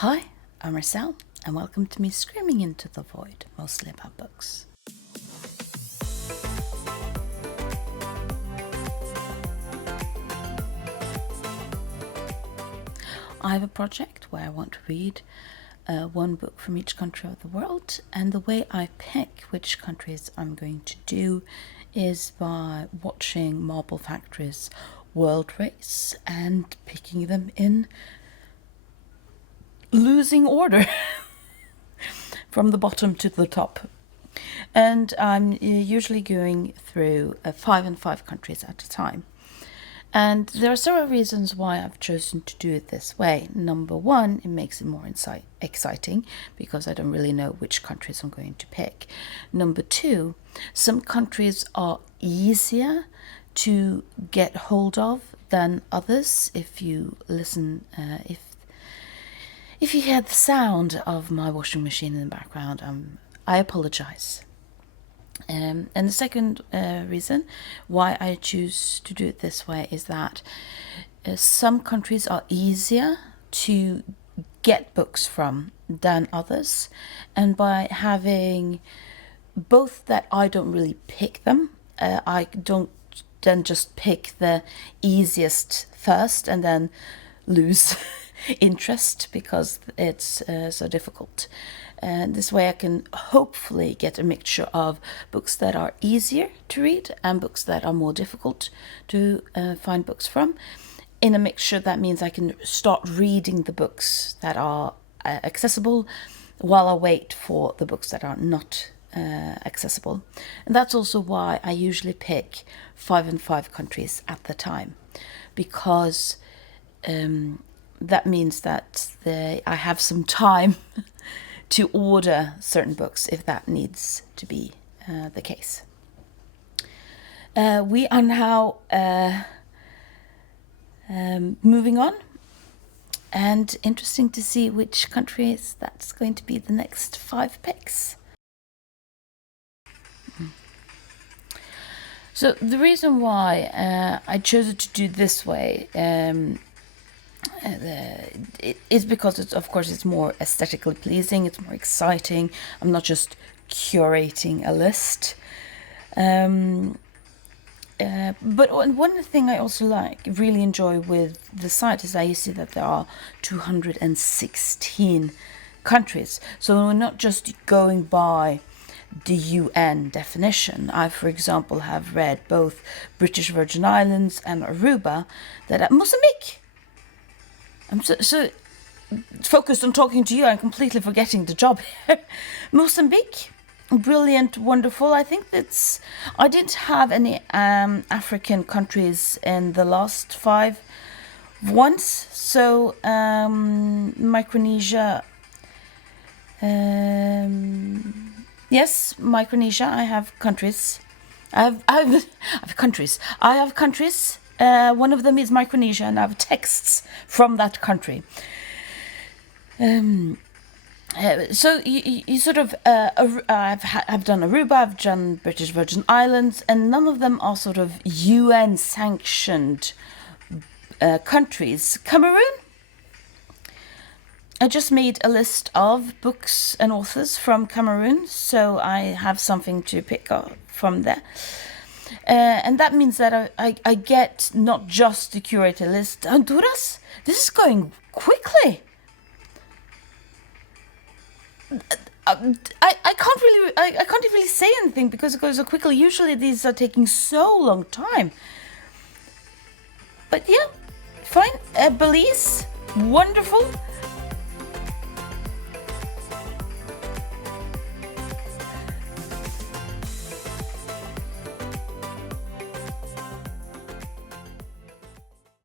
Hi, I'm Marcel, and welcome to me screaming into the void, mostly about books. I have a project where I want to read one book from each country of the world, and the way I pick which countries I'm going to do is by watching Marble Factory's World Race and picking them in losing order from the bottom to the top. And I'm usually going through 5 and 5 countries at a time. And there are several reasons why I've chosen to do it this way. Number one, it makes it more exciting because I don't really know which countries I'm going to pick. Number two, some countries are easier to get hold of than others. If you listen, if you hear the sound of my washing machine in the background, I apologize. And the second reason why I choose to do it this way is that some countries are easier to get books from than others. And by having both that I don't really pick them, I don't then just pick the easiest first and then lose interest because it's so difficult. And this way I can hopefully get a mixture of books that are easier to read and books that are more difficult to find books from. In a mixture, that means I can start reading the books that are accessible while I wait for the books that are not accessible. And that's also why I usually pick 5 and 5 countries at the time, because that means that I have some time to order certain books if that needs to be the case. We are now moving on, and interesting to see which countries that's going to be the next 5 picks. So the reason why I chose it to do this way is because it's more aesthetically pleasing, it's more exciting. I'm not just curating a list. But one thing I also really enjoy with the site is that you see that there are 216 countries. So we're not just going by the UN definition. I, for example, have read both British Virgin Islands and Aruba, Mozambique. I'm so focused on talking to you, I'm completely forgetting the job here. Mozambique, brilliant, wonderful. I think I didn't have any African countries in the last 5 once. So Micronesia, yes, Micronesia, I have countries. I have countries. One of them is Micronesia, and I have texts from that country. So you sort of, I've done Aruba, I've done British Virgin Islands, and none of them are sort of UN-sanctioned countries. Cameroon, I just made a list of books and authors from Cameroon, so I have something to pick up from there. And that means that I get not just the curated list. Honduras, this is going quickly. I can't really say anything because it goes so quickly. Usually these are taking so long time. But yeah, fine. Belize, wonderful.